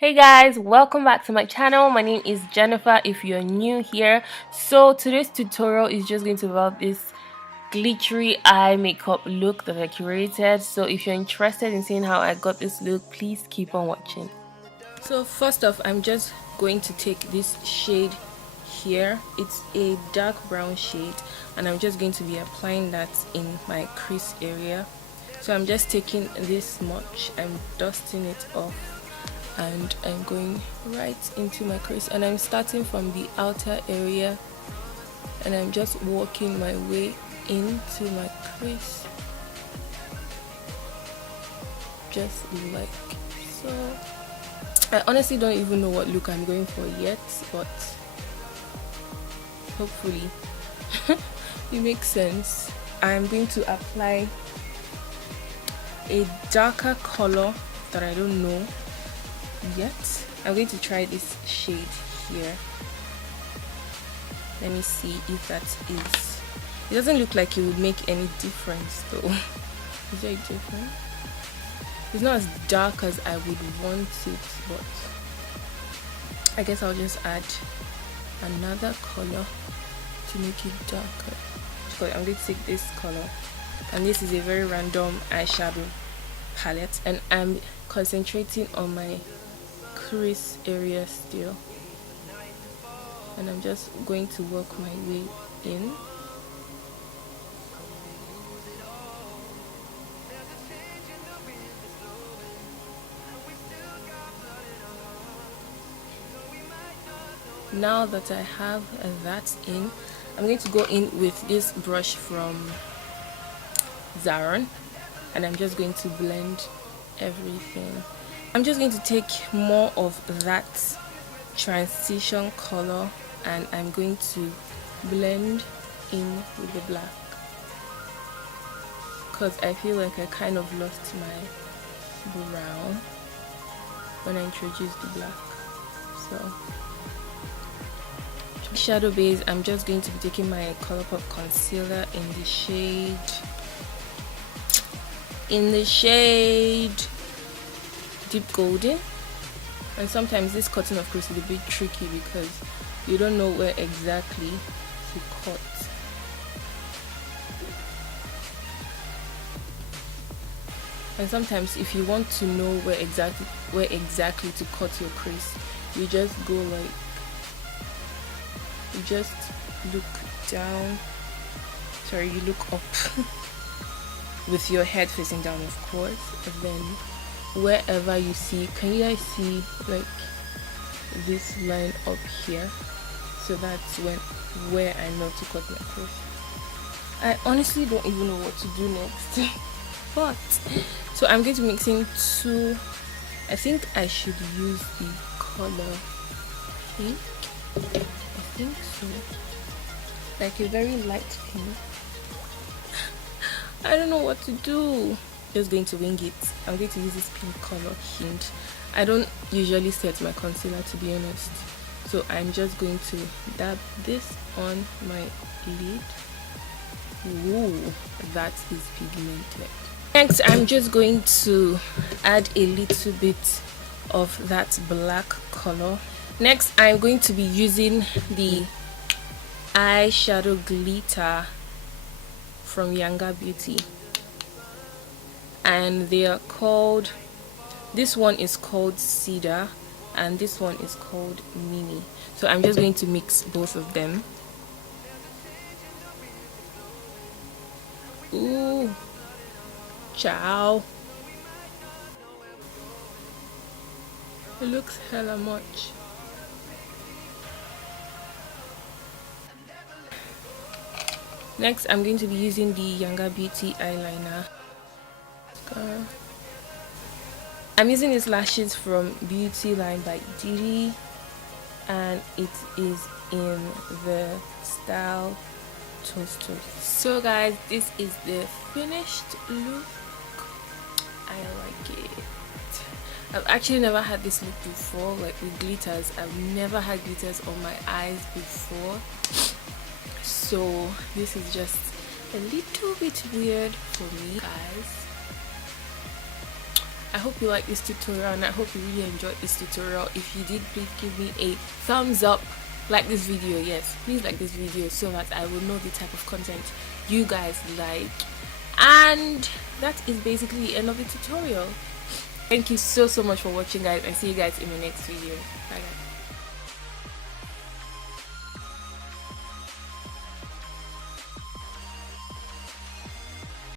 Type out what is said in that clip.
Hey guys, welcome back to my channel. My name is Jennifer if you're new here. So today's tutorial is just going to be about this glittery eye makeup look that I curated. So if you're interested in seeing how I got this look, please keep on watching. So first off, I'm just going to take this shade here. It's a dark brown shade and I'm just going to be applying that in my crease area. So I'm just taking this much, I'm dusting it off, and I'm going right into my crease, and I'm starting from the outer area and I'm just working my way into my crease, just like so. I honestly don't even know what look I'm going for yet, but hopefully it makes sense. I'm going to apply a darker color that I don't know yet. I'm going to try this shade here. Let me see if that is. It doesn't look like it would make any difference though. Is there a difference? It's not as dark as I would want it, but I guess I'll just add another color to make it darker. So I'm going to take this color, and this is a very random eyeshadow palette, and I'm concentrating on my crease area still, and I'm just going to work my way in. Now that I have that in, I'm going to go in with this brush from Zaron, and I'm just going to blend everything. I'm just going to take more of that transition color and I'm going to blend in with the black, because I feel like I kind of lost my brown when I introduced the black. So shadow base, I'm just going to be taking my Colourpop concealer in the shade deep golden. And sometimes this cutting of crease is a bit tricky because you don't know where exactly to cut. And sometimes if you want to know where exactly to cut your crease, you just go like, you just look down, sorry, you look up with your head facing down, of course, and then wherever you see, can you guys see like this line up here? So that's where I know to cut my crease. I honestly don't even know what to do next. But so I'm going to mix in two. I think I should use the color pink. I think so, like a very light pink. I don't know what to do. Just going to wing it. I'm going to use this pink color hint. I don't usually set my concealer, to be honest, so I'm just going to dab this on my lid. Ooh, that is pigmented. Next, I'm just going to add a little bit of that black color. Next, I'm going to be using the eyeshadow glitter from Yanga Beauty, and they are called, this one is called Sida and this one is called Mini. So I'm just going to mix both of them. Ooh, ciao. It looks hella much. Next, I'm going to be using the Yanga Beauty eyeliner. I'm using these lashes from Beautyline by Didi, and it is in the style Toast Toast. So guys, this is the finished look. I like it. I've actually never had this look before, like with glitters. I've never had glitters on my eyes before, so this is just a little bit weird for me, guys. I hope you like this tutorial, and I hope you really enjoyed this tutorial. If you did, please give me a thumbs up. Like this video, yes, please like this video so that I will know the type of content you guys like. And that is basically the end of the tutorial. Thank you so much for watching, guys, and see you guys in the next video. Bye guys.